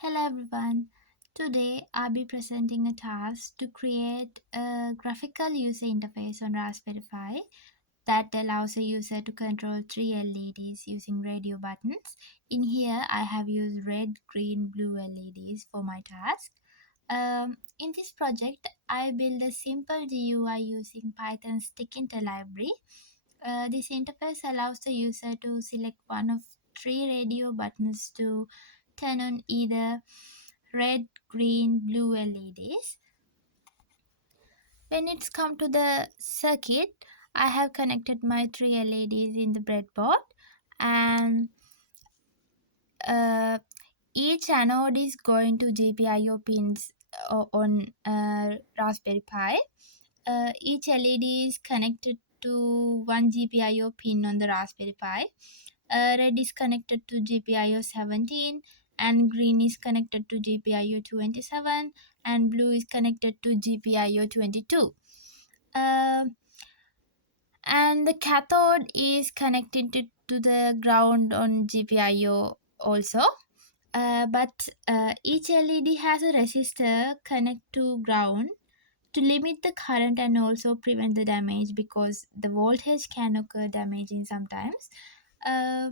Hello everyone. Today I'll be presenting a task to create a graphical user interface on Raspberry Pi that allows a user to control three LEDs using radio buttons. In here I have used red, green, blue LEDs for my task. In this project I build a simple GUI using Python's Tkinter library. This interface allows the user to select one of three radio buttons to turn on either red, green, blue LEDs. When it's come to the circuit, I have connected my three LEDs in the breadboard, and uh, each anode is going to GPIO pins on Raspberry Pi. Each LED is connected to one GPIO pin on the Raspberry Pi. Red is connected to GPIO 17, and green is connected to GPIO 27, and blue is connected to GPIO 22. And the cathode is connected to the ground on GPIO also. But each LED has a resistor connect to ground to limit the current and also prevent the damage, because the voltage can occur damaging sometimes. Uh,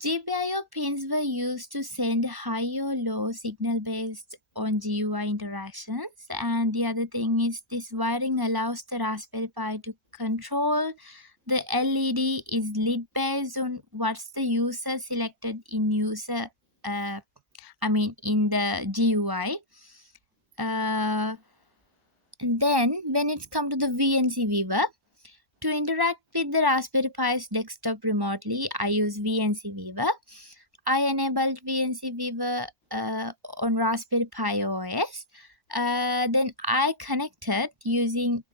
GPIO pins were used to send high or low signal based on GUI interactions, and the other thing is this wiring allows the Raspberry Pi to control the LED is lit based on what's the user selected in in the GUI. And then when it's come to the VNC Viewer, to interact with the Raspberry Pi's desktop remotely, I use VNC Viewer. I enabled VNC Viewer on Raspberry Pi OS. Then I connected using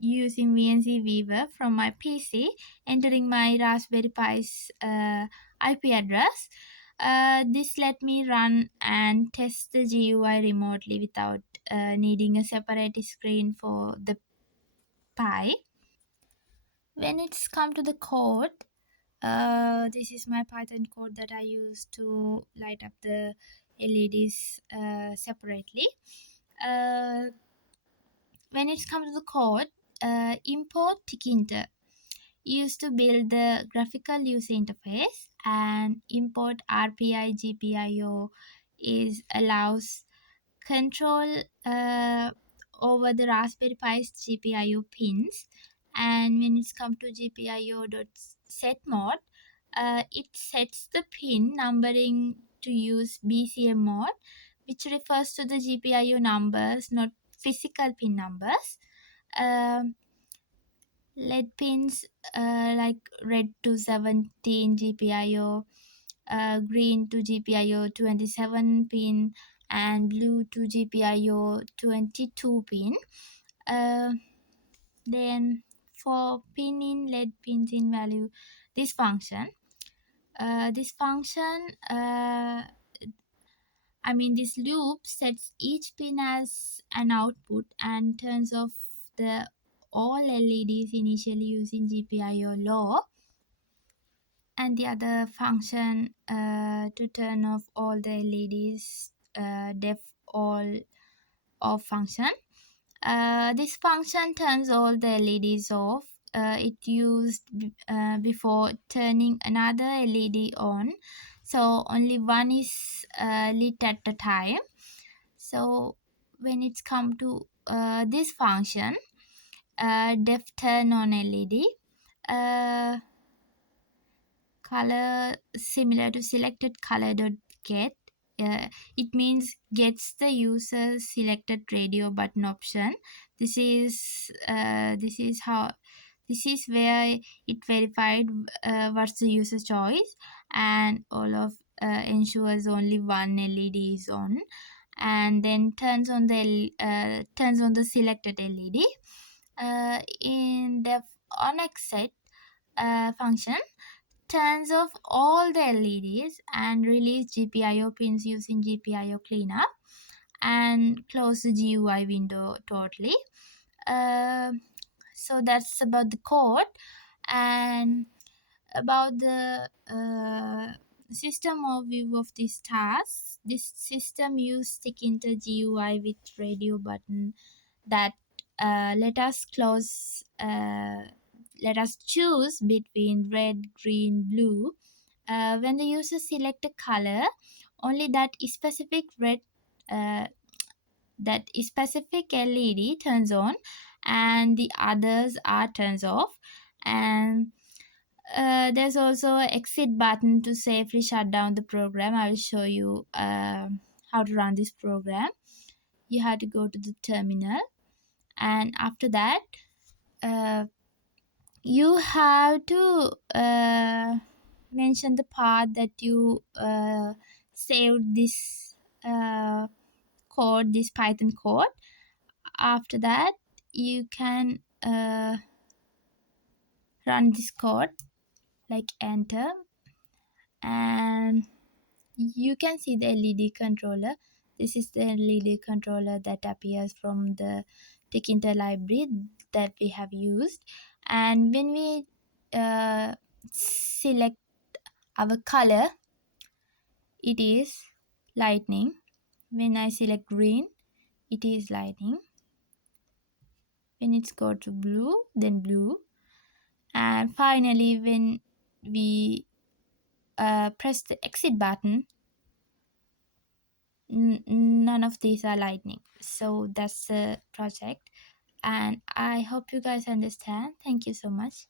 VNC Viewer from my PC, entering my Raspberry Pi's IP address. This let me run and test the GUI remotely without needing a separate screen for the Pi. When it's come to the code, this is my Python code that I use to light up the LEDs separately. Uh, when it's come to the code, import Tkinter used to build the graphical user interface, and import RPI GPIO is allows control over the Raspberry Pi's GPIO pins. And when it's come to GPIO.set mode, it sets the pin numbering to use BCM mode, which refers to the GPIO numbers, not physical pin numbers. Um, LED pins like red to 17 GPIO, green to GPIO 27 pin, and blue to GPIO 22 pin. Uh, then for pin in LED pins in value, this function, this function, this loop sets each pin as an output and turns off the all LEDs initially using GPIO low, and the other function to turn off all the LEDs, def all off function. This function turns all the LEDs off. It used before turning another LED on, so only one is lit at a time. So when it's come to this function, def turn on LED, color similar to selected color dot get, it means gets the user selected radio button option. This is where it verified what's the user choice, and all of ensures only one LED is on, and then turns on the selected LED. In the on exit function, turns off all the LEDs and release GPIO pins using GPIO cleanup, and close the GUI window totally. So that's about the code. And about the system overview of this task. This system use Tkinter GUI with radio button that let us choose between red, green, blue. When the user select a color, only uh, that specific LED turns on, and the others are turns off. And there's also an exit button to safely shut down the program. I will show you how to run this program. You have to go to the terminal, and after that, uh, you have to mention the path that you saved this code, this Python code. After that, you can run this code, like enter, and you can see the LED controller. This is the LED controller that appears from the Tkinter library that we have used. And when we select our color, it is lightning. When I select green, it is lightning. When it's go to blue, then blue. And finally, when we press the exit button, none of these are lightning. So that's the project, and I hope you guys understand. Thank you so much.